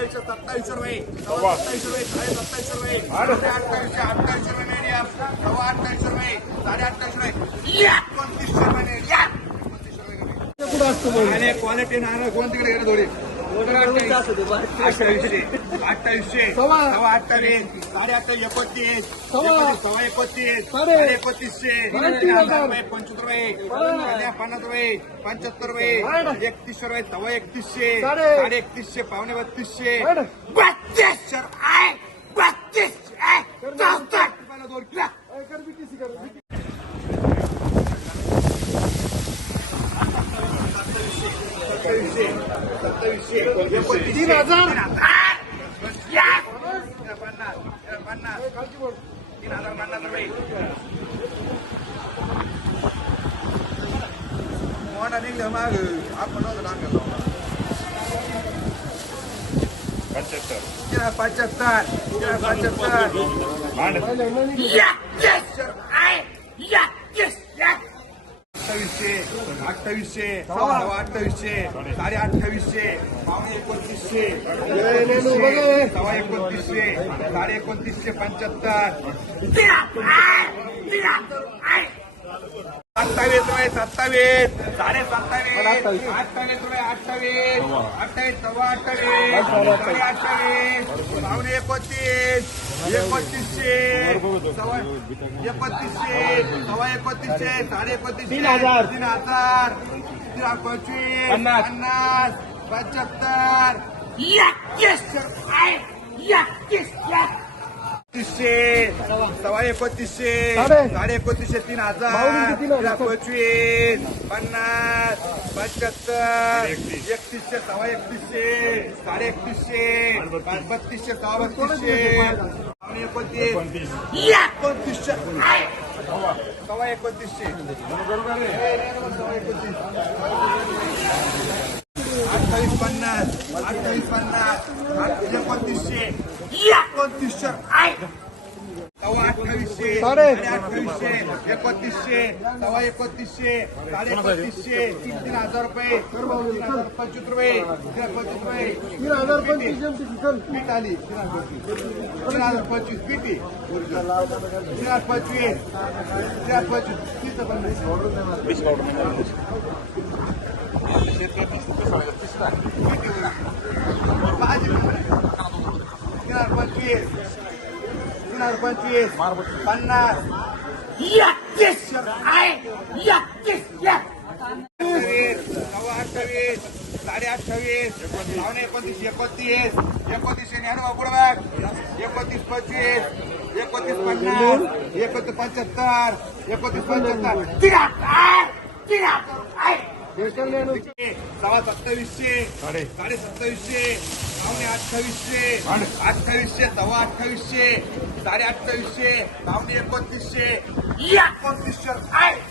सत्तावीसशे सत्तावीसशे रुपये सव्वा. रुपये साडे सत्तावीसशे रुपये साडे अठ्ठावीसशे अठ्ठावीसशे रुपये मीडियम सव्वा अठ्ठावीसशे रुपये साडे अठ्ठावीसशे रुपये एकोणतीसशे रुपये एकोणतीसशे आणि क्वालिटी नारळ कोण तिकडे गेलं थोडी. अठ्ठावीसशे अठ्ठावीसशे सव्वा. अठ्ठावीस साडे अठ्ठावीस एकोणतीस सव्वा. एकोणतीस, साडे. एकोणतीसशे हजार. रुपये पन्नास रुपये पंच्याहत्तर रुपये. एकतीसशे रुपये सव्वा एकतीसशे साडे. एकतीसशे पावणे बत्तीसशे साडे. तीन हजार. तीन हजार. Yes. तेरा पन्नास तेरा पन्नास खालची बोट. तीन हजार पन्नास रुपये मोठा निघलं माग आपण नव्हतं टाकलं तीन हजार पंच्याहत्तर तीन हजार पंच्याहत्तर पहिल्या अठ्ठावीसशे सव्वा हो, अठ्ठावीसशे साडे अठ्ठावीसशे पावणे एकोणतीसशे, सव्वा एकोणतीसशे साडे एकोणतीसशे पंच्याहत्तर. अठ्ठावीस रुपये सत्तावीस. साडे सत्तावीस. अठ्ठावीस रुपये अठ्ठावीस. अठ्ठावीस सव्वा अठ्ठावीस. साडे अठ्ठावीस. पावणे एकोणतीस. एकोणतीसशे. सव्वा एकोणतीसशे. सव्वा एकोणतीसशे. साडे एकोणतीसशे. तीन हजार. तीन हजार. पंचवीस. पन्नास. पंच्याहत्तर. तीसशे सव्वा एकोणतीसशे साडे. एकोणतीसशे तीन हजार पंचवीस पन्नास पंच्याहत्तर एकतीसशे सव्वा एकतीसशे साडे एकतीसशे बत्तीसशे सव्वा बत्तीसशे एकोणतीस. एकोणतीसशे सव्वा एकोणतीसशे एकोणतीस अठ्ठावीस पन्नास अठ्ठावीस पन्नास. एकोणतीसशे एकोणतीसशे सव्वा अठ्ठावीसशे साडे. साडे अठ्ठावीसशे एकोणतीसशे सव्वा एकोणतीसशे साडे एकोणतीसशे तीन तीन हजार रुपये तीन हजार पंचवीस रुपये तीन हजार पंचवीस रुपये तीन हजार पंचवीस MTC कर. पीठ आली तीन हजार पंचवीस तीन हजार पंचवीस किती तीन हजार पंचवीस तीन हजार पंचवीस तीस पन्नास पाच तीन हजार पंचवीस तीन हजार पंचवीस पन्नास अठ्ठावीस सव्वा अठ्ठावीस साडे अठ्ठावीस पावणे एकोणतीस एकोणतीस एकोणतीसशे पुढे बघ. एकोणतीस पंचवीस एकोणतीस पन्नास एकोणतीस पंच्याहत्तर एकोणतीस पंच्याहत्तर. सव्वा सत्तावीसशे साडे सत्तावीसशे पावणे अठ्ठावीसशे अठ्ठावीसशे सव्वा अठ्ठावीसशे साडे अठ्ठावीसशे पावणे एकोणतीसशे एकोणतीसशे आहे?